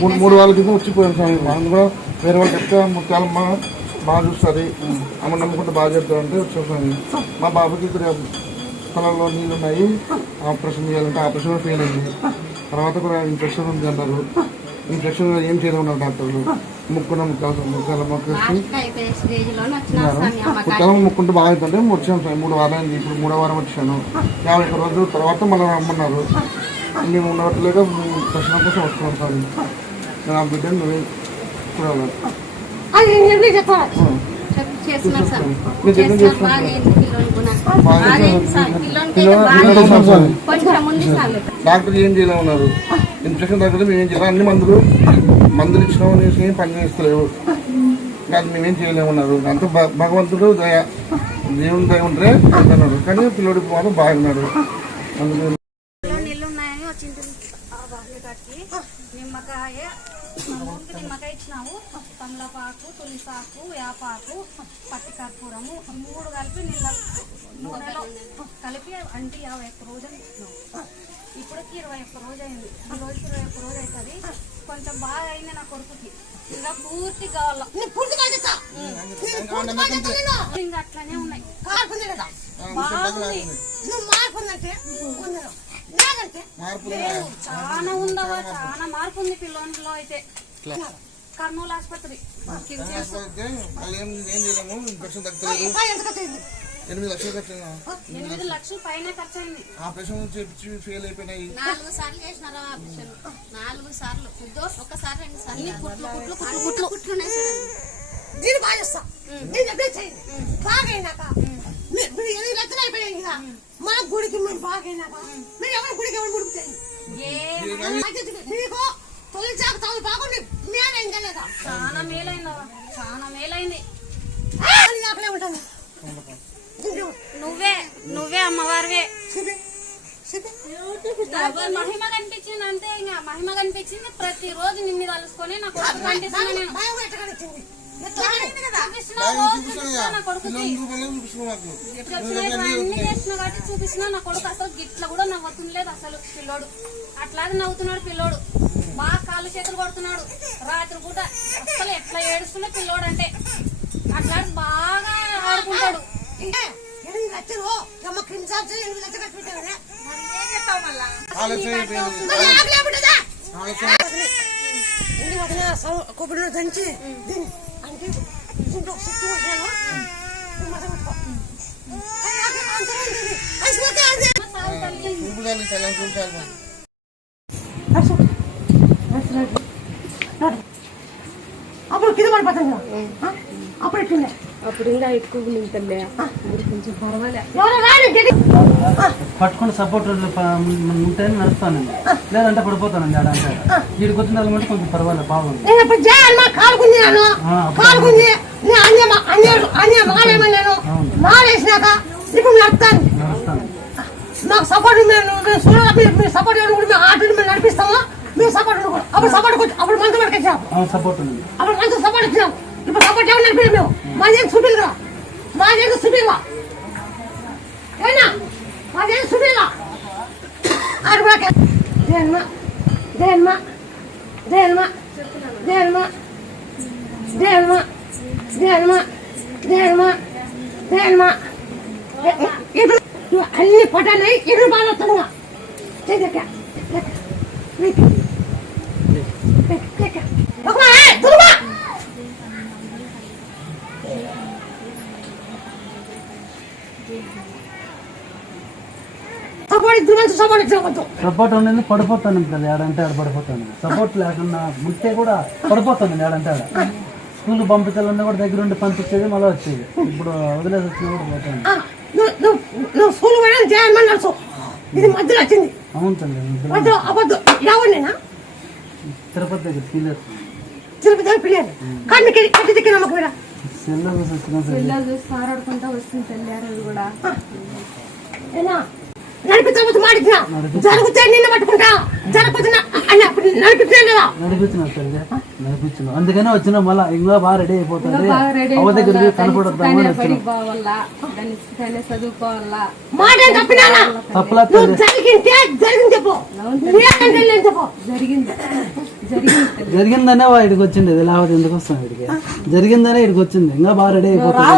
మూడు మూడు వాళ్ళ క్రితం వచ్చిపోయాం స్వామి. వాళ్ళు కూడా వేరే వాళ్ళకి ఎక్క ముత్యాలమ్మ బాగా చూస్తుంది అమ్మ నమ్ముకుంటే బాగా చెప్తారంటే వచ్చాం స్వామి. మా బాబుకి ఇక్కడ పొలంలో నీళ్ళు ఉన్నాయి. ఆపరేషన్ చేయాలంటే ఆపరేషన్ కూడా ఫెయిల్ అయింది. తర్వాత కూడా ఇన్ఫెక్షన్ ఉంది అన్నారు ఇన్ఫెక్షన్ ఏం చేయమన్నారు డాక్టర్లు. ముక్కున ముక్కాల ముక్కాల వచ్చిన ముక్కలం ముక్కుంటే బాగా అవుతుంటే వచ్చాం సార్ మూడు వారాలు అయింది. ఇప్పుడు మూడో వారం వచ్చాను. యాభై ఒక్క రోజుల తర్వాత మళ్ళీ రమ్మన్నారు. మేము ఉండట్లేక దర్శనం కోసం వస్తున్నాం సార్ నా బిడ్డను సార్. చేస్తున్నారు బాగా డాక్టర్ ఏం చేయలేమన్నారు ఇన్ఫెక్షన్ తగ్గదు మేమేం చేయాలి. అన్ని మందులు మందులు ఇచ్చినాం అనేసి ఏం పనిచేస్తలేవు కానీ మేమేం చేయలేమన్నారు అంత భగవంతుడు దయ దేవుని దయ ఉంటే అన్నాడు కానీ పిల్లడికి మాత్రం బాగున్నాడు. అందుకే కట్టి నిమ్మకాయ మూడుకి నిమ్మకాయ ఇచ్చినాము. తమలపాకు తులిసాకు వేపాకు పత్తి కర్పూరము మూడు కలిపి నీళ్ళ నూనెలో కలిపి అంటే యాభై ఒక్క రోజులు ఇచ్చినాము ఇప్పటికి ఇరవై ఒక్క రోజు అయింది. ఈ రోజుకి ఇరవై ఒక్క రోజు అవుతుంది. కొంచెం బాగా అయింది నా కొడుకుకి. ఇంకా పూర్తి కావాల ఇంకా అట్లనే ఉన్నాయి. బాగుంది. మార్పు చాలా ఉందవా చాలా మార్పు ఉంది పిల్లోనిలో అయితే. కర్నూలు ఆసుపత్రి. ఎనిమిది లక్షలు ఎనిమిది లక్షలు పైన ఖర్చు అయింది ఆపరేషన్ చేపించి ఫెయిల్ అయిపోయినాయి. నాలుగు సార్లు చేసినారా ఆపరేషన్. నాలుగు సార్లు. ఒకసారి రెండు సార్లు. కుట్లు కుట్లు కుట్లు కుట్లు కుట్లు. ఉన్నాయి చూడండి. నేను బాగా చేస్తా. నేను చెప్పే చేయండి. బాగా అయినాక. మీ- మీరు ఎనిమిది లక్షలు అయిపోయాయి కదా మా గుడికి మీరు బాగా అయినాక. నీకు తొలి చాక తొలి బాగుండి మేలేం కలదా చాలా మేలైందా చాలా మేలైంది. చాకలే ఉంటుంది నువ్వే నువ్వే అమ్మవారివే. మహిమ కనిపించింది అంతే ఇంకా. మహిమ కనిపించింది ప్రతి రోజు నిన్ను కలుసుకొని నా కొడుకు పండిస్తాను నేను. చూపిస్తున్నా నా కొడుకు చూపిస్తున్నా నా కొడుకు పిల్లోడు. అట్లాగే నవ్వుతున్నాడు పిల్లోడు. బాగా కాళ్ళు చేతులు కొడుతున్నాడు. రాత్రి పూట అసలు ఎట్లా ఏడుస్తున్నా పిల్లోడు అంటే అట్లా బాగా ఆడుకుంటాడు. ఇంకా ఎనిమిది లక్షలు అమ్మ క్రిమి అప్పుడు కింద పడిపోతాం అప్పుడు ఎట్లుండే అప్పుడు ఇంకా ఎక్కువ నింతలే కొంచెం పర్వాలే. పట్టుకుని సపోర్ట్ ఉంటేనే నడుస్తానండి లేదంటే పడిపోతానండి ఆడ అంటే వీడికి వచ్చిన దాని బట్టి కొంచెం పర్వాలే బాగుంది. కాలుకుంది నేను. కాలుకుంది అన్నీ అన్నీ మాలేమన్నాను. మాలేసినాక ఇప్పుడు నడుస్తాను మాకు సపోర్ట్ మేము మేము చూడాలి మీరు మీరు సపోర్ట్ ఇవ్వడం కూడా మేము ఆటలు మేము నడిపిస్తాము మీరు సపోర్ట్ ఇవ్వడం. అప్పుడు సపోర్ట్ కొట్టి- అప్పుడు మంచి వరకు వచ్చాము సపోర్ట్ ఉంది అప్పుడు మంచి సపోర్ట్ ఇచ్చినాం ఇప్పుడు సపోర్ట్ ఎవరు నడిపారు మేము మా దగ్గర చూపిల్లా మా దగ్గర చూపిల్లా ఏనా మా దగ్గర చూపిల్లా ఆరు కూడా దేన్మా దేన్మా దేన్మా దేన్మా దేన్మా దేన్మా దేన్మా దేన్మా ఇప్పుడు నువ్వు అన్ని పటాలు బాగా సపోర్ట్ ఇచ్చిన సపోర్ట్ ఉండేది పడిపోతాను కదా ఏడంటే ఆడ పడిపోతాను. సపోర్ట్ లేకుండా ముట్టే కూడా పడిపోతాను ఏడంటే ఆడ. స్కూల్ పంపించాలన్నా కూడా దగ్గర ఉండి పంపించేది మళ్ళీ వచ్చేది. ఇప్పుడు వదిలేసి వచ్చినా కూడా పోతాను. నువ్వు స్కూల్ కూడా చేయమని నడుచు ఇది మధ్యలో వచ్చింది. అవును తల్లి అబద్ధం. ఎవరినైనా? తిరుపతి దగ్గర పిల్లర్ తిరుపతి దగ్గర పిల్లర్ కానీ నీకు ఎట్టి దిక్కిన అమ్మకు వీడా సెల్లో చూస్తున్నా సెల్లో చూసి సారాడుకుంటా జరుగుతాయి నిన్న పట్టుకుంటా. జరగపోతున్నా అన్న నడిపించిన అందుకనే వచ్చిన మళ్ళా. ఇంకా బాగా రెడీ అయిపోతుంది అవ్వ దగ్గరికి కనపడద్దు తప్పలా జరిగిందనే ఇక్కడికి వచ్చింది. ఇది లేకపోతే ఎందుకు వస్తాం ఇక్కడికి? జరిగిందనే ఇక్కడికి వచ్చింది. ఇంకా బాగా రెడీ అయిపోతుంది.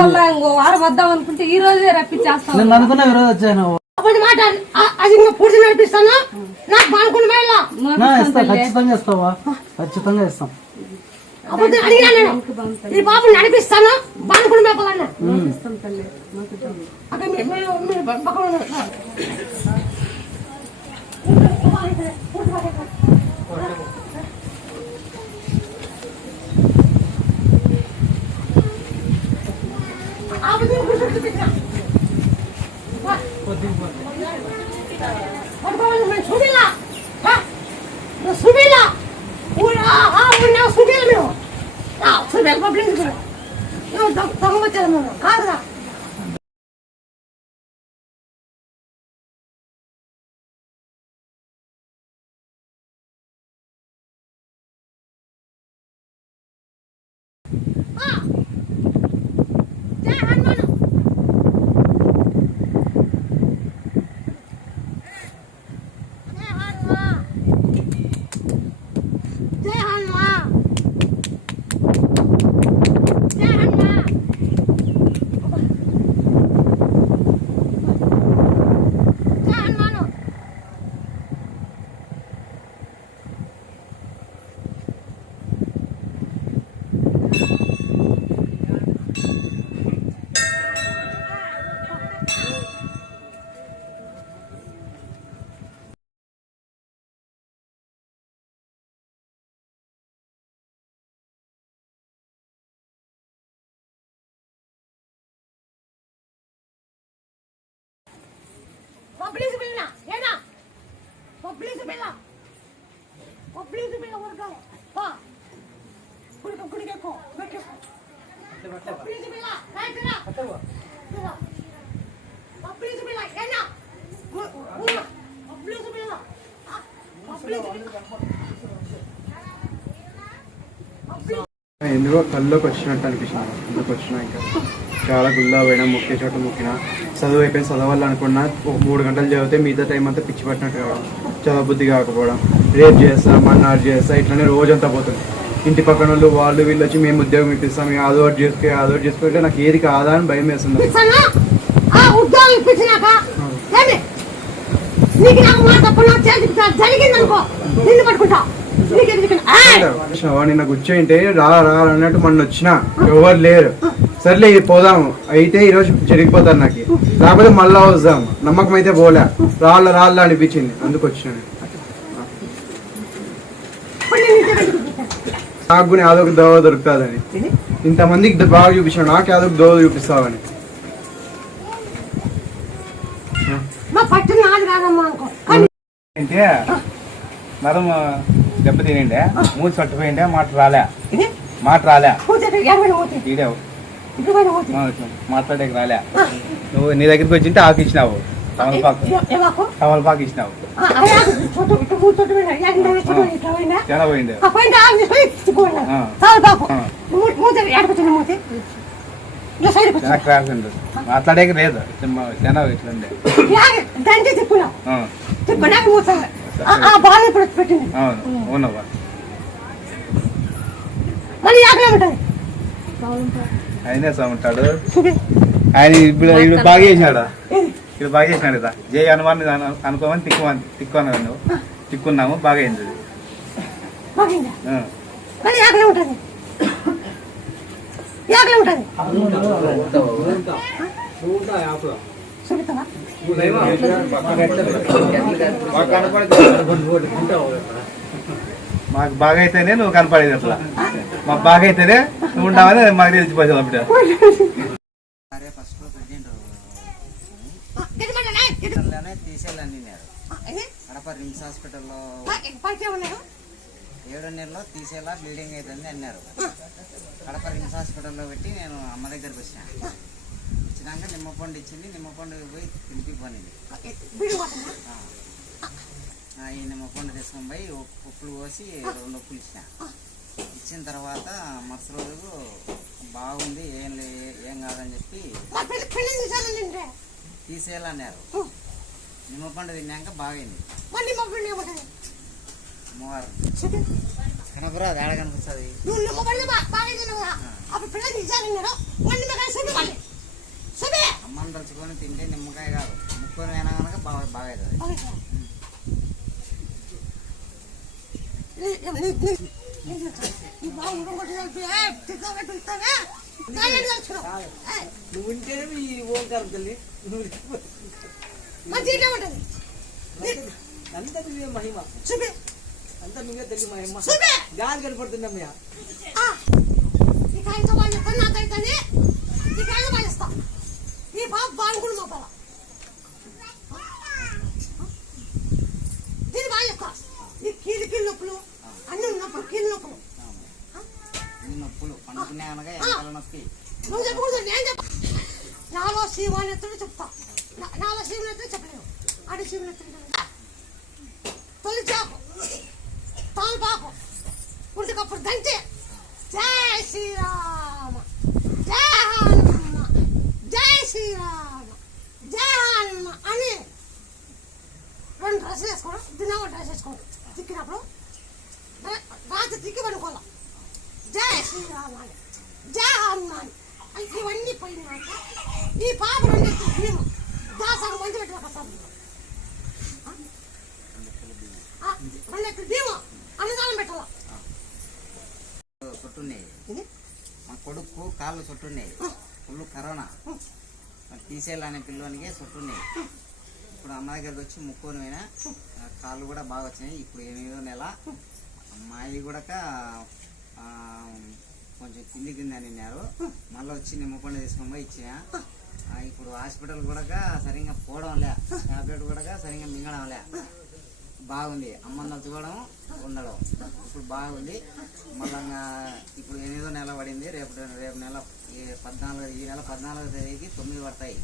అనుకున్నా ఈ రోజే రప్పించేస్తాను నేను అనుకున్నా ఈ రోజు వచ్చాను. అప్పుడు మాట అది ఇంకా పూర్తి నడిపిస్తాను? నాకు బానుకుని మేళ ఖచ్చితంగా ఇస్తావా? ఖచ్చితంగా ఇస్తాం. అప్పుడు అడిగాను నేను. ఈ బాబు నడిపిస్తాను? బానుకుని మేపలన్నా ఇస్తాం తల్లి మాకు అక్కడ మీ- మీ- మీరు పక్కన ఉన్నారు. ఆ బుద్ధి కూర్చోబెట్టి పెట్టినా. వా. పడుకోవాలి, మేము చూపిలా. వా. నువ్వు చూపిలా. ఊరు- ఆ, ఆ, ఊరు నాకు చూపిలా మేము. ఆ, చూపిలా, పబ్లిక్ చూపిలా. నువ్వు దొంగ దొంగ వచ్చారు మేము. కాదురా జై హనుమాను జై హనుమా జై హనుమా జై హనుమా జై హనుమాను పబ్లిక్ బిల్ల ఏనా పబ్లిక్ బిల్ల పబ్లిక్ బిల్ల వర్గం పా కుడికి కుడికెక్కో వెక్కేసుకో పబ్లిక్ బిల్ల రైట్రా పబ్లిక్ బిల్ల ఏనా పబ్లిక్ బిల్ల పబ్లిక్ ఎందుకో కల్లోకి వచ్చినట్టు అనిపించింది ఎందుకు వచ్చినా ఇంకా చాలా గుల్లా పోయినా మొక్కే చోట మొక్కినా చదువు అయిపోయి చదవాలనుకున్నా ఒక మూడు గంటలు చదివితే మిగతా టైం అంతా పిచ్చి పట్టినట్టు కావడం చదవ బుద్ధి కాకపోవడం రేపు చేస్తా మన్నాడు చేస్తా ఇట్లానే రోజంతా పోతుంది. ఇంటి పక్కన వాళ్ళు వాళ్ళు వీళ్ళు వచ్చి మేము ఉద్యోగం ఇప్పిస్తాం మేము ఆదో చేసుకో ఆదో చేసుకుంటే నాకు ఏది కాదా అని భయం వేస్తుంది. నిన్ను కూర్చోయింటే రా రా అన్నట్టు మొన్న వచ్చిన. ఎవరు లేరు. సర్లే ఇది పోదాము అయితే ఈరోజు జరిగిపోతారు నాకు. లేకపోతే మళ్ళా వద్దాం నమ్మకం అయితే పోలే. రాళ్ళ రాళ్ళ అనిపించింది. అందుకు వచ్చిన నేను. నాకు కూడా అదొక దోవ దొరుకుతుందని. ఇంతమందికి బాగా చూపించాను. నాకు అదొక దోవ చూపిస్తావని. అంటే నరం దెబ్బతినిండే మూసి పట్టుపోయిండే మాట రాలే. ఇది? మాట రాలే. కూర్చోటి మాట్లాడేకి రాలే. నువ్వు నీ దగ్గరికి వచ్చింటే ఆకు ఇచ్చినావు. ఏమాకు తమలపాకు. ఇచ్చినావు. చాలా చాలా క్రాస్ ఉంది మాట్లాడేకి లేదు. చాలా ఇట్లుండే అవును అవునవ్వా మళ్ళీ ఆకలే ఉంటుంది. ఆయనే ఉంటాడు? ఆయన ఇప్పుడు ఇప్పుడు బాగా చేసినాడు? ఇప్పుడు బాగా చేసినాడు కదా జై హనుమాన్ అను- అనుకోమని తిక్కుమని తిక్కున్నావు నువ్వు. తిక్కున్నాము బాగా అయింది అది. మాకు బాగా అయితేనే నువ్వు కనపడేది అట్లా. మాకు బాగా అయితేనే నువ్వు ఉంటావని మాకు తెలిసిపోతుంది అప్పుడు గిరిమంటనే లోనే తీసేయాలన్నారు ఇది కడప రిమ్స్ హాస్పిటల్లో ఏడో నెలలో తీసేలా బ్లీడింగ్ అవుతుంది అన్నారు. కడప రిమ్స్ హాస్పిటల్లో పెట్టి నేను అమ్మ దగ్గరికి వచ్చిన. వచ్చినాక నిమ్మపండు ఇచ్చింది నిమ్మపండు పోయి తినిపి పోనింది. బిడి పోతుందా ఆ, ఈ నిమ్మపండు తీసుకొని పోయి ఉప్- ఉప్పులు పోసి రెండు ఉప్పులు ఇచ్చిన. ఇచ్చిన తర్వాత మరుసటి రోజు బాగుంది ఏం లే ఏం కాదని చెప్పి తీసేయాలన్నారు. నిమ్మపండు తిన్నాక బాగైంది. అమ్మవారు. కనిపిస్తుంది అమ్మని తలుచుకొని తింటే నిమ్మకాయ కాదు. ముక్కొని అయినా కనుక బాగా బాగా అవుతుంది నువ్వు ఉంటేనే ఈ ఓంకారం తల్లి నువ్వు అంతా నువ్వే మహిమ అంతా నువ్వే తల్లి మహిమ గాలి కనపడుతుందమ్మయ్య ఈ బాబు బాగుండు మా బాబా దీని బాగా చెప్తా ఈ కీలు కీలు నొప్పులు అన్ని ఉన్నప్పుడు కీలు నొప్పులు పండుకునే అనగా ఎంతల నొప్పి. నువ్వు చెప్పకూడదు నేను చెప్ప. నాలో శివాలెత్తుడు చెప్తా. నాలో శివులెత్తుడు చెప్పలేవు. అడి శివులెత్తుడు తొలి చాకు. తాల్పాకు ఉడికప్పుడు దంచి జై శ్రీరామ. జై హనుమ. జై శ్రీరామ. జై హనుమ అని రెండు డ్రెస్సులు వేసుకోవడం. దినామ డ్రెస్ వేసుకోవడం. తిక్కినప్పుడు రాత్రి తిక్కి పడుకోవాలి జై శ్రీరామ అని జై హనుమాన్. ఇవన్నీ పోయినాక ఈ పాప రెండు భీము. దాసాకు మంచి పెట్టిన కష్టాలు రెండు ఎత్తులు భీము. అన్నదానం పెట్టాల? చుట్టున్నాయి? మా కొడుకు కాళ్ళు చుట్టున్నాయి ఫుల్ కరోనా. మరి తీసేయాలనే పిల్లోనికి చుట్టున్నాయి ఇప్పుడు అమ్మ దగ్గరికి వచ్చి ముక్కొని పోయినా కాళ్ళు కూడా బాగా వచ్చినాయి. ఇప్పుడు ఎనిమిదో నెల. అమ్మాయి కూడా కొంచెం కింది కింద అని మళ్ళీ వచ్చి నిమ్మపండు తీసుకొని పోయి ఇచ్చిన. ఇప్పుడు హాస్పిటల్ కూడా సరిగ్గా పోవడం లే. టాబ్లెట్ కూడా సరిగ్గా మింగడం లే. బాగుంది. అమ్మ నచ్చుకోవడం ఉండడం. ఇప్పుడు బాగుంది. మళ్ళా ఇప్పుడు ఎనిమిదో నెల పడింది. రేపు రేపు నెల ఈ పద్నాలుగు ఈ నెల పద్నాలుగో తేదీకి తొమ్మిది పడతాయి.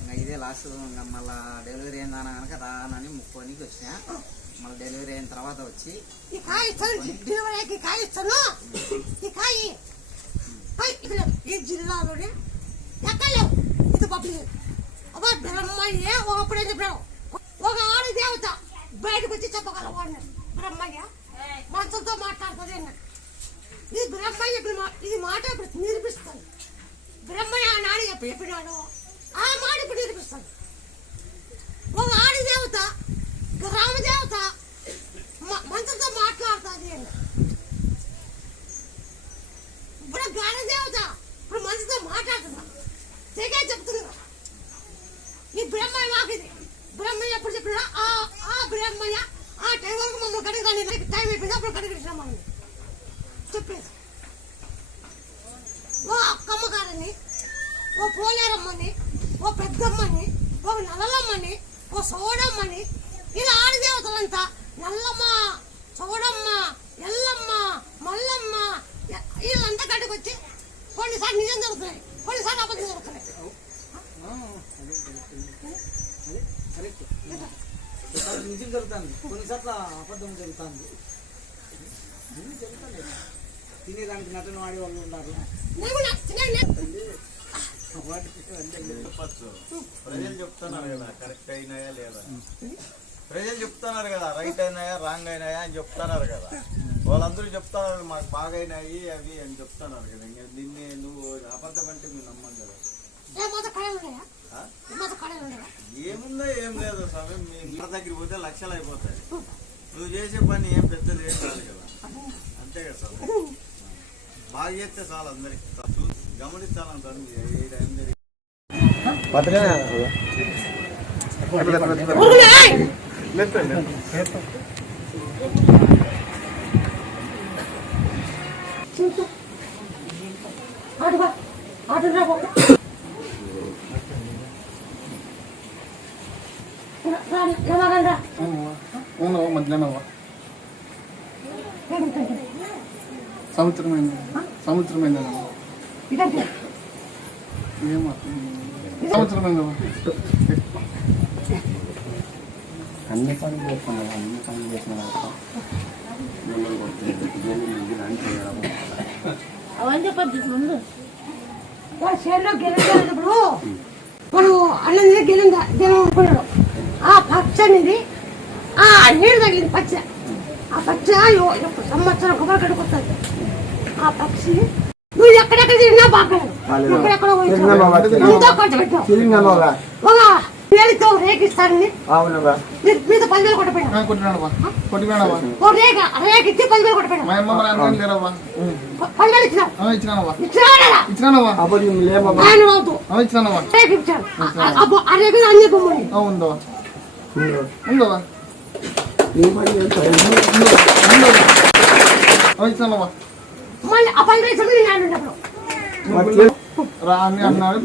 ఇంకా ఇదే లాస్ట్ ఇంకా మళ్ళీ డెలివరీ అయిందాన కనుక రానని ముక్కోనికి వచ్చిన. మళ్ళీ డెలివరీ అయిన తర్వాత వచ్చి ఈ కాయ కాయ ఇస్తాను ఈ కాయ ఈ జిల్లాలోనే ఎక్కడ లేవు ఇది పబ్లిక్. అబ్బా బ్రహ్మయ్య ఒకప్పుడు ఏం చెప్పాడు ఒక ఆడు దేవత బయటకు వచ్చి చెప్పగలవు అన్నాడు. బ్రహ్మయ్య మనసుతో మాట్లాడుతుంది అన్నాడు. ఇది బ్రహ్మయ్య ఇది మాట నిరూపిస్తుంది బ్రహ్మయ్య ఆనాడు చెప్పి చెప్పినాడు. ఆ మాట ఇప్పుడు నిరూపిస్తుంది ఒక ఆడి దేవత రామదేవత దేవత మనసుతో మాట్లాడుతుంది ఇప్పుడు గాన ఇప్పుడు మనసుతో మాట్లాడుతున్నా. తెగే చెప్తున్నా. ఈ బ్రహ్మయ్య మాకిది బ్రహ్మయ్య ఎప్పుడు చెప్పినా ఆ ఆ బ్రహ్మయ్య ఆ టైం వరకు మమ్మల్ని కడిగాని టైం అయిపోయింది. అప్పుడు కడిగిన మమ్మల్ని. చెప్పేది. ఓ అక్కమ్మగారని ఓ పోలేరమ్మని ఓ పెద్దమ్మని ఓ నల్లమ్మని ఓ సోడమ్మని నాకు నిజం జరుగుతున్నాయి కొన్నిసార్లు అబద్ధం జరుగుతున్నాయి నిజం జరుగుతుంది కొన్నిసార్లు అబద్ధం జరుగుతుంది తినేదానికి నటన వాడే వాళ్ళు ఉన్నారు ప్రజలు చెప్తున్నారు కదా కరెక్ట్ అయినాయా లేదా? ప్రజలు చెప్తున్నారు కదా రైట్ అయినాయా రాంగ్ అయినాయా అని చెప్తున్నారు కదా. వాళ్ళందరూ చెప్తున్నారు మాకు బాగా అయినాయి అవి అని చెప్తున్నారు కదా. ఇంకా దీన్ని నువ్వు అబద్ధం అంటే మీరు నమ్మం కదా. ఏముందో ఏం లేదు స్వామి మీ ఇంటి దగ్గరికి పోతే లక్షలు అయిపోతాయి. నువ్వు చేసే పని ఏం పెద్దది ఏం కాదు కదా. అంతే కదా స్వామి. బాగా చేస్తే చాలు అందరికి. ఏ టైం జరిగి ఊరుకునే! అటు బా, అటు రా బాబు. రా, రా, రా, రా, రా. అవును మధ్యాహ్నం సంవత్సరమైంది సంవత్సరమైంది ఇదంతే. ఏమో సంవత్సరమైంది అన్ని పనులు చేస్తున్నాం అన్ని పనులు చేసిన అవన్నీ చెప్పొద్దు ముందు చేనులో గెలిచేటప్పుడు అన్నది గెలింద గెలం అనుకున్నాడు ఆ పచ్చ అనేది ఆ నీళ్ళు తగిలింది పచ్చ ఆ పచ్చ సంవత్సరం కొబ్బరి కడుకొస్తుంది ఆ పక్షి నువ్వు ఎక్కడెక్కడ తిరిగినా బాగా ఎక్కడెక్కడ ఎంతో ఖర్చు పెట్టావు వేలితో రేగిస్తానని అవునుగా నీ- మీతో పదివేలు కొట్టపోయినా? కొట్టినాడవా కొట్టినాడవా ఓ రేగ రేగ ఇచ్చి పదివేలు కొట్టపోయినా? మా అమ్మ మరి అన్నం లేరవ్వా పదివేలు ఇచ్చినావు? ఆ, ఇచ్చినానవ్వా ఇచ్చినావా? లేదా ఇచ్చినానవ్వా ఆయన అవుతూ ఆ, ఇచ్చినానవ్వా రేగ ఇచ్చాను అబ్బో ఆ రేగ అన్ని బొమ్మని ఉందవా ఆ, ఇచ్చినానవ్వా మళ్ళీ ఆ పదివేలు ఇచ్చిన నేను ఆయన ఉన్నప్పుడు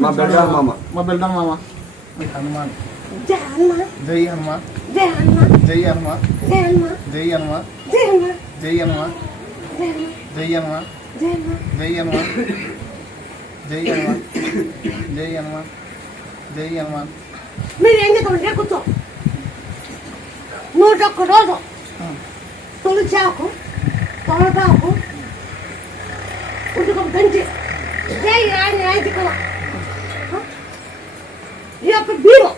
మా బెల్డం మామ. మా బెల్డం మామ. హనుమాన్ జై హనుమాన్ జై హనుమాన్ జై హనుమాన్ జయ హనుమ జై హనుమాన్ జయ హనుమ జై హనుమాన్ జయ హనుమ జై హనుమాన్ జై హనుమాన్ జై హనుమాన్ జై హనుమాన్ మీరు ఏం చేద్దామంటే కూర్చో నూట ఒక్క రోజు తులచాకు తొలటాకు ఉటుక గంజి జై కళ ఈ యొక్క భీమం.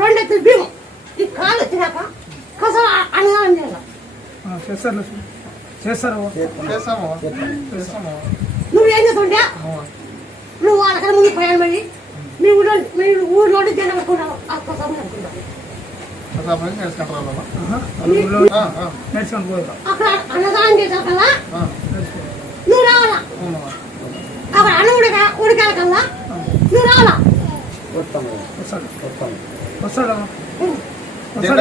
రెండెత్తుల భీమం. ఈ కాలు వచ్చినాక కసం అనగానే చేయాలి. చేస్తారు? చేస్తారు? నువ్వు ఏం చేస్తుంటే నువ్వు వాళ్ళకన్నా ముందు ప్రయాణం అయ్యి మీ ఊళ్ళో మీ ఊళ్ళోనే జనం అనుకున్నావు ఆ కసం అనుకున్నావు అక్కడ అన్నదానం చేసావు కదా. నువ్వు రావాలా? అక్కడ అన్న ఉడక ఉడకాల కల్లా వస్తాడు. వస్తాడు.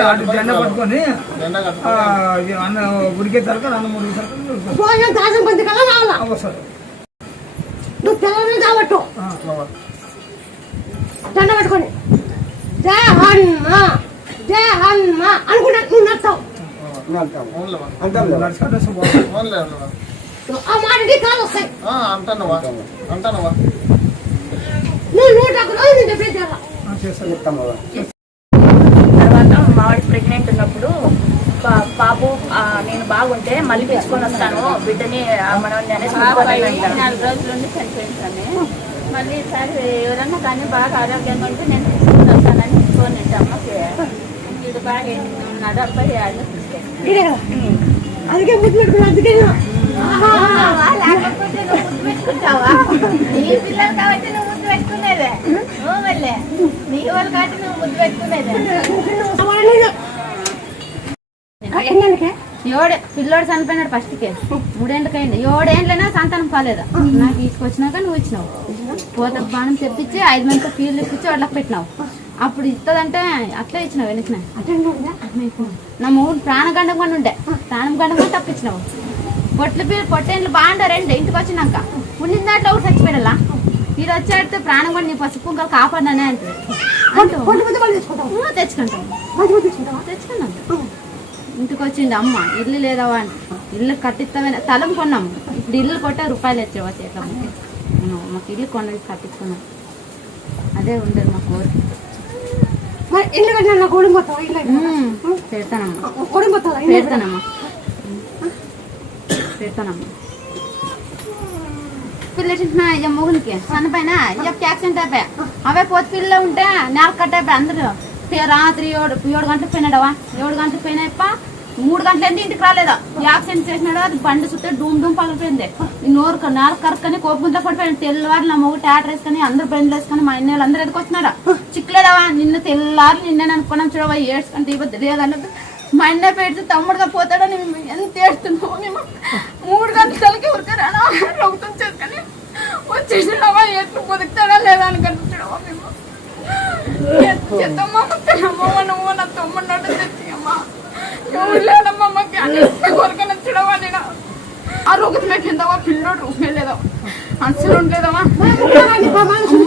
అటు జెండా పట్టుకొని జెండా ఆ, కట్టుకో ఇది అన్న ఉడికే తరక అన్నం ఉడికే తరక వస్తాడు. నువ్వు తెల్లవారు కాబట్టు. దండ పట్టుకొని. జయ హన్మ జయ హన్మ అనుకుంటా నువ్వు అవునులేమ్మా. ఆ మాట నీ కాలు వస్తాయి. ఆ, అంటానవ్వా తర్వాత మావాడి ప్రెగ్నెంట్ ఉన్నప్పుడు బాబు నేను బాగుంటే మళ్ళీ పిలుచుకొని వస్తాను. బిడ్డని అనేసి అనుకోని నాలుగు రోజుల నుండి చనిపోయింటాను మళ్ళీ ఈసారి ఎవరన్నా కానీ బాగా ఆరోగ్యంగా ఉంటే నేను తీసుకొని వస్తానని ఫోన్ అమ్మకి ఇది బాగా ఉన్నాడు? అబ్బాయి అందుకే అందుకే. లేకపోతే నువ్వు ముద్దు పెట్టుకుంటావా? నీ పిల్లలు కాబట్టి నువ్వు ముద్దు పెట్టుకునేదే. నువ్వు వెళ్ళే నీ వాళ్ళు కాబట్టి నువ్వు ముద్దు పెట్టుకునేదే. ఎన్నెన్నకే? ఏడు. పిల్లోడు చనిపోయినాడు ఫస్ట్కే మూడేళ్ళకైంది ఏడేళ్ళైనా సంతానం కాలేదు? నాకు తీసుకొచ్చినాక నువ్వు ఇచ్చినావు. పోత బాణం తెప్పించి ఐదు మందితో ఫీల్డ్ ఇప్పించి వాళ్ళకి పెట్టినావు. అప్పుడు ఇస్తుందంటే అట్లే ఇచ్చినావు వెనక్కి నా మూడు ప్రాణగండం కూడా ఉండే. ప్రాణం గండం కూడా తప్పించినావు. పొట్లు పొట్టేళ్ళు రెండు. ఇంటికి వచ్చినాక. ఉండిన దాంట్లో ఒకటి చచ్చిపోయాలా మీరు వచ్చేడితే ప్రాణం కూడా నీ పసుపు కుంకలు కాపాడినానే అంటే తెచ్చుకుంటాం. తెచ్చుకున్నాం ఇంటికి వచ్చింది అమ్మ ఇల్లు లేదవా అని ఇల్లు కట్టిస్తామని తలం కొన్నాం. ఇప్పుడు ఇల్లు కొట్టే రూపాయలు వచ్చేవా చేతమ్మకి మాకు ఇల్లు కొన్నది కట్టించుకున్నాం అదే ఉండదు మా కోరిక. ఇల్లు కట్టినా పెడతానమ్మా. ఇల్లు పెడతానమ్మా. పెడతానమ్మా పిల్లలు ఇక మొగునికి. చనిపోయినా ఇక యాక్సిడెంట్ అయిపోయా అవే పోతు పిల్లలు ఉంటే నేల కట్టయిపోయి అందరూ. రాత్రి ఏడు ఏడు గంటలకు పోయినాడవా ఏడు గంటలకు పోయినాయప్ప మూడు గంటల ఇంటికి రాలేదా? యాక్సిడెంట్ చేసినాడు అది బండి చుట్టే డూమ్ డూమ్ పగిలిపోయింది. నోరు క- నేల కరక్కని కోపుకుంటా పడిపోయాడు. తెల్లవారు నా మొగ్గు టాటర్ వేసుకొని అందరు బండ్లు వేసుకొని మా ఇన్ని అందరూ ఎదుకొచ్చినారా చిక్కలేదవా నిన్న తెల్లారు నిన్న అనుకున్నాం చూడవా ఏడ్చుకుంటే ఇవ్వద్దు లేదన్నది మా అన్న పెడితే తమ్ముడుగా పోతాడని మేము ఎంత ఏడుతున్నాము మేము మూడు గంటలకి ఉరికారా రొగుతం చేసుకొని వచ్చేసినావా ఎట్లు బతుకుతాడా లేదా అని కనిపించడమా మేము. చెత్తమ్మా తెల్లమ్మా నువ్వు నా తమ్ముడు నడు తెచ్చియమ్మా. ఎవరు లేదమ్మా మాకు అన్ని కొరక నచ్చడవా నేను. ఆ రొగుతమే కిందవా పిల్లోడు రూపే లేదో? అసలు ఉండలేదమ్మా.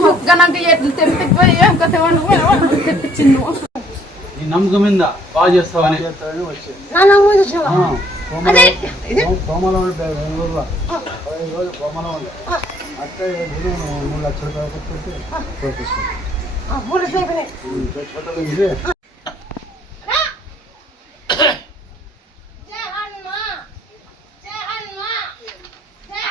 మొక్క నాకు ఎట్లు తెప్పిపోయి ఏం కథ నువ్వు తెప్పించింది నమ్మకం మీద బాగా చేస్తావని కోమలం ఊర్లో పదిహేను రోజులు. కోమలం ఉండే అట్టే మూడు లక్షల రూపాయలు కొట్టుకుంటే మూడు సేపులే చచ్చిపోతుంది జై హనుమా జై హనుమా జై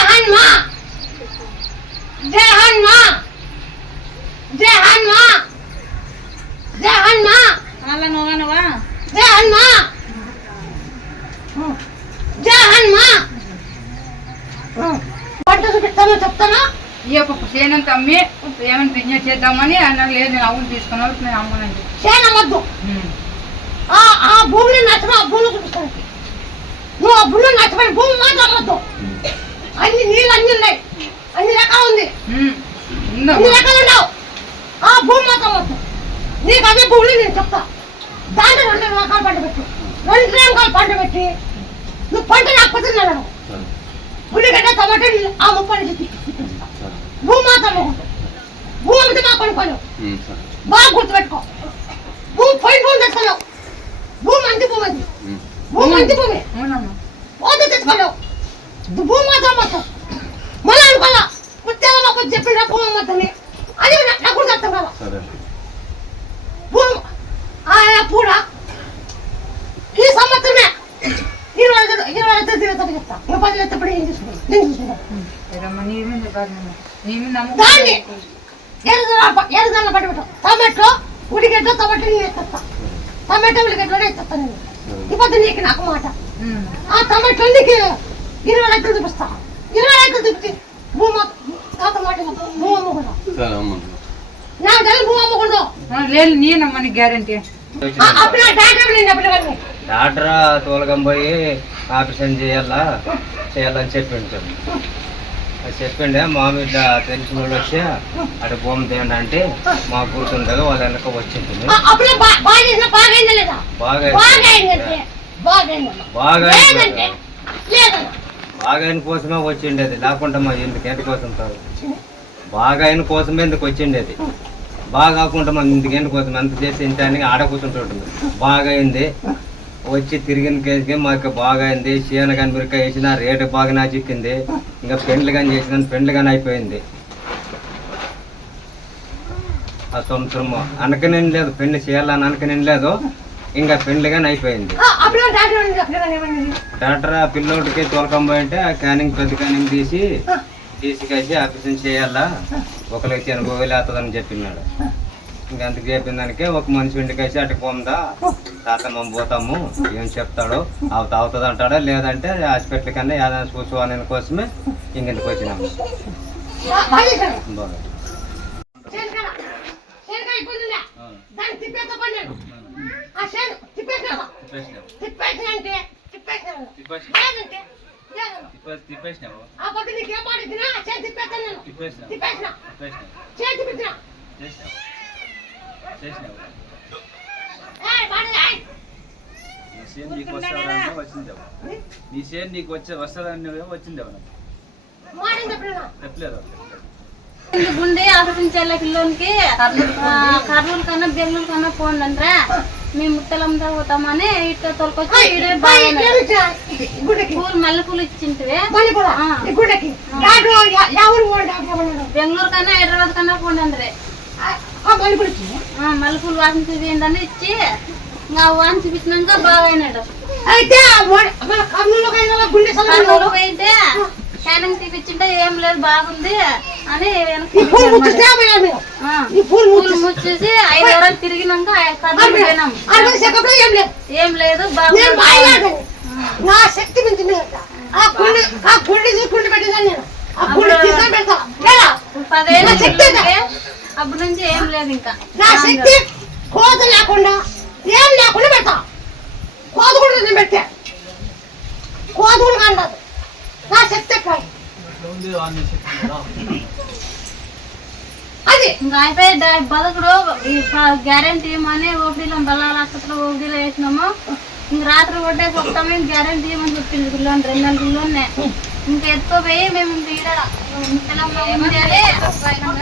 హనుమా జై హనుమా జై హనుమా అలా నువ్వనవా జై హనుమా! జై హనుమా! పంట చెప్తాను. ఈ యొక్క చేనంత అమ్మి ఏమైనా బిజినెస్ చేద్దామని అన్న లేదు నేను అవును తీసుకున్నాను నేను అమ్మనండి చేయనమ్మద్దు ఆ ఆ భూమిని నచ్చడం ఆ భూమిని చూపిస్తాను. నువ్వు ఆ భూమిని నచ్చబడి భూమి మాత్రం అమ్మద్దు. అన్ని నీళ్ళు అన్ని ఉన్నాయి. అన్ని రకాలు ఉంది. అన్ని రకాలు ఉండవు. ఆ భూమి మాత్రం అమ్మద్దు. నీకు అదే భూమిని నేను చెప్తా. దాంట్లో రెండు రకాలు పంట పెట్టు. రెండు రకాలు పంట పెట్టి నువ్వు పంట లేకపోతే నేను ఉల్లిగడ్డ టమాటా ఆ ముప్పై నుంచి భూమి మాత్రం భూమి అమ్మితే మా కొనుక్కోను బాగా గుర్తుపెట్టుకో. భూమి పోయిన భూమి తెచ్చుకోలేవు భూమి మంచి భూమి అది. భూమి మంచి భూమి. పోతే తెచ్చుకోలేవు భూమి మాత్రం మొత్తం మళ్ళీ అనుకోవాలా? ముత్యాల మాకు చెప్పిన భూమి మొత్తం అది నా- నాకు కూడా అర్థం కాదు భూమి ఆ పూడ ఈ సంవత్సరమే ఇరవై ఐదు ఇరవై ఐదు తిరుగుతుంది చెప్తా ఇంకా పది ఎత్తప్పుడు ఏం చూసుకుంటాం నేను చూసుకుంటాను దాన్ని ఎరుదల ఎరుదల పట్టుకుంటాం టమాటో ఉడిగడ్డ టమాటో నేను ఎత్తా టమాటో ఉల్లిగడ్డ ఎత్తా నేను. ఇప్పుడు నీకు నాకు మాట. ఆ టమాటో నీకు ఇరవై లక్షలు చూపిస్తా. ఇరవై లక్షలు భూమ తాత మాట విను. భూమి అమ్మకూడదు నాకు తెలియదు భూమి అమ్మకూడదు లేదు నేనమ్మని గ్యారంటీ అప్పుడు డాక్టర్ డాక్టర్ తోలకం పోయి ఆపరేషన్ చేయాలా? చేయాలని చెప్పిండు. సార్ అది చెప్పిండే మామి ఇట్లా తెలిసిన వాళ్ళు వచ్చి అటు భూమి తేండి అంటే మా కూర్చుండగా వాళ్ళ వెనక వచ్చింది. బాగా బాగా అయిన కోసమే వచ్చిండేది. లేకుండా మా ఎందుకు ఎంత కోసం కాదు బాగా అయిన కోసమే ఎందుకు వచ్చిండేది? బాగా కాకుండా మన ఇంటికి ఎండ కోసం ఎంత చేసి ఇంత ఆడ కూర్చుంటుంటుంది బాగా అయింది. వచ్చి తిరిగిన కేసుకి మాకు బాగా అయింది. చీన కానీ మిరకాయ వేసిన రేటు బాగా నా చిక్కింది. ఇంకా పెండ్లు కానీ చేసిన పెండ్లు కానీ అయిపోయింది. ఆ సంవత్సరం అనకనేం లేదు. పెళ్ళి చేయాలని అనకనేం లేదు. ఇంకా పెండ్లు కానీ అయిపోయింది. డాక్టర్ ఆ పిల్లోడికి తోలకంబోయి అంటే ఆ క్యానింగ్ పెద్ద క్యానింగ్ తీసి తీసుకేసి ఆపరేషన్ చేయాలా? ఒకరికి ఎనభై వేలు అవుతుందని చెప్పినాడు ఇంకా అంతకు చెప్పిన దానికి ఒక మనిషి ఇంటికేసి అటు పోందా తాత మేము పోతాము. ఏం చెప్తాడు? అవుతా అవుతుంది అంటాడా? లేదంటే హాస్పిటల్ కన్నా ఏదైనా చూసుకోవాలని కోసమే ఇంకింటికి వచ్చినాము తిప్పేసినావా? తిప్పేసినా. అంటే నీకేం. నీ షేర్ నీకు వచ్చే వస్తుందని వచ్చింది మాట ఏం చెప్పలేదా? గుండి ఆలోచించాల పిల్లోనికి? కర్నూలు కన్నా బెంగళూరు కన్నా పోండి అంటే మేము ముత్తలందా పోతామని ఇట్లా తొలకొచ్చి ఈడే ఏయ్, బాగా ఏమి ఇచ్చినా? ఈ గుడ్డకి. పూలు మల్లె పూలు ఇచ్చింటివి? బెంగళూరు కన్నా హైదరాబాద్ కన్నా పోండి అందరే ఆ, ఆ మళ్ళీ కూడా ఇచ్చింది. మల్లె పూలు వాసన చూపించండి ఇచ్చి ఇంకా వాసన చూపించినాక బాగా అయినాడు. అయితే పోయింటే క్యానింగ్ తీపిచ్చింటే ఏం లేదు బాగుంది అని పూలు ముచ్చేసి ఐదు వారాలు తిరిగినాక ఏం లేదు. బాగుంది. నా శక్తి మించింది ఆ గుండె ఆ గుండె గుండె పెట్టేదాన్ని నేను. ఆ గుండె తీసుకొని పెడతా. లేదా? పదేళ్ళ శక్తి? అప్పటి నుంచి ఏం లేదు ఇంకా. నా శక్తి కోత లేకుండా ఏం లేకుండా పెడతా. కోత కూడా నేను పెట్టా కోత కూడా కాదు నా శక్తి అది. ఇంకా అయిపోయి బతుకుడు గ్యారంటీ ఏమని ఓపీలో బలాల ఆసుపత్రిలో ఓపీలో వేసినాము. ఇంక రాత్రి వస్తాము ఇంక గ్యారంటీ ఏమని చెప్పింది పిల్లోని రెండు నెలల పిల్లోనే ఇంకా ఎత్తుకోపోయి మేము ఇంక ఈడ ముసలంలో ఉంది అని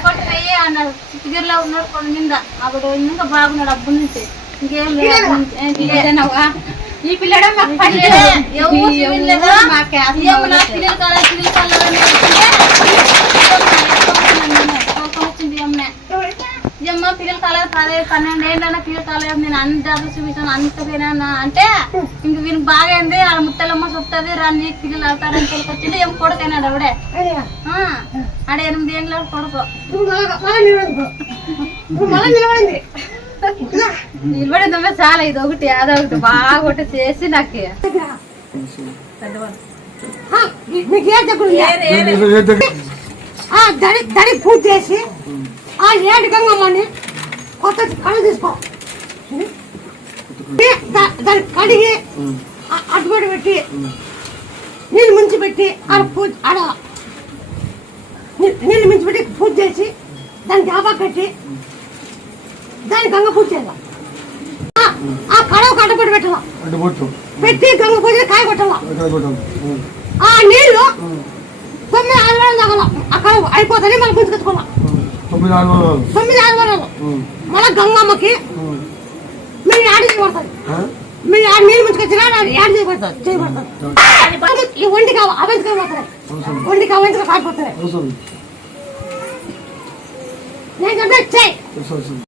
కొట్టిపోయి అన్నారు చిత్తగిరిలో ఉన్నాడు కొండ అప్పుడు ఇంకా బాగున్నాడు అబ్బు నుంచి ఇంకేం లేదు? ఈ పిల్లడే మాకు పని ఎవరు పిల్లలు పిల్లలు వచ్చింది. అమ్మ పిల్లలు కలర్ పదే పన్నెండు ఏళ్ళైనా తీరకాలేదు నేను అన్ని జాబులు చూపించాను అంత పోయినా అంటే ఇంక వీనికి బాగా అయింది ఆడ ముత్తలమ్మ చెప్తుంది రండి పిల్లలు అవుతారని తోలుకొచ్చింది ఏం కొడుకైనాడు ఆవిడే. ఆ, ఆడ ఎనిమిది ఏళ్ళ కొడుకు. నిలబడిందమ్మ చాలా ఇది ఒకటి అదొకటి బాగా ఒకటి చేసి నాకు. మీకు ఏ దగ్గర ఉంది? ఆ దడి దడి పూజ చేసి. ఆ ఏడు గంగమ్మని కొత్త కళ తీసుకో దాన్ని కడిగి ఆ- అడ్డుబడి పెట్టి నీళ్ళు ముంచి పెట్టి ఆడ పూజ ఆడ నీళ్ళు ముంచి పెట్టి పూజ చేసి దానికి ఆబా కట్టి దాన్ని గంగ పూజ చేయాలి ఆ- ఆ కడవకు అడ్డుబడి పెట్టాల పెట్టి గంగ పూజ కాయ కొట్టాల ఆ నీళ్ళు తొమ్మిది ఆదివారం తగల అక్కడ అయిపోతుంది మళ్ళీ గుంజుకొచ్చుకోవాలి తొమ్మిది ఆరు వందలు తొమ్మిది మళ్ళీ గంగమ్మకి మీరు యాడ్ చేయబడుతుంది మీరు యాడ్ నీళ్ళు ముంచుకొచ్చినా యాడ్ చేయబడుతుంది ఈ ఒంటికి నేను చెప్తే చేయి వస్తుంది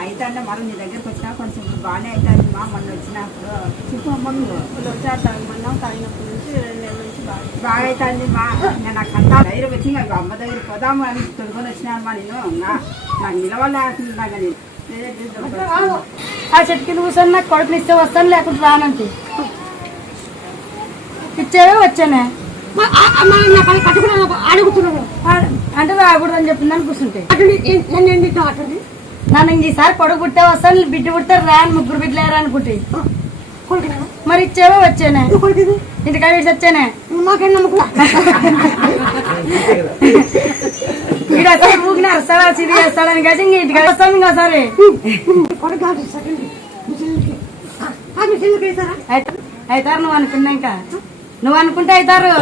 అయితే అంటే మనం నీ దగ్గరకు వచ్చినా కొంచెం బాగానే అవుతుంది మా మొన్న వచ్చినప్పుడు చెప్పు ముందు తాగమన్నాం తాగినప్పటి నుంచి రెండు నెలల నుంచి బాగా బాగా అవుతుంది మా నేను నాకు అంతా ధైర్యం వచ్చి నాకు అమ్మ దగ్గర పోదాము అని తొలుకొని వచ్చినాను మా నేను నాకు నిలవలేకుండా కానీ ఆ చెట్టు కింద కూర్చొని నాకు కొడుకుని ఇస్తే వస్తాను లేకుంటే రానంతే ఇచ్చేవే వచ్చానే అడుగుతున్నాను అంటే రాకూడదని చెప్పిందని కూర్చుంటే అటు నన్ను ఎందుకు అటు నన్ను ఈసారి కొడుకు పుట్టే వస్తాను బిడ్డ పుడితే రాను ముగ్గురు అనుకుంటే. కొడుకునా మరి ఇచ్చేవే వచ్చానే ఇంటికాడ ఇచ్చి వచ్చానే? మాకేం నమ్మకం? ఇక్కడ వచ్చి ఊగినారు సరే చేస్తాడని కలిసి ఇంక ఇంటికాడ వస్తాం ఇంకా సరే అవుతారు నువ్వు అనుకున్నా ఇంకా. నువ్వు అనుకుంటే అవుతారు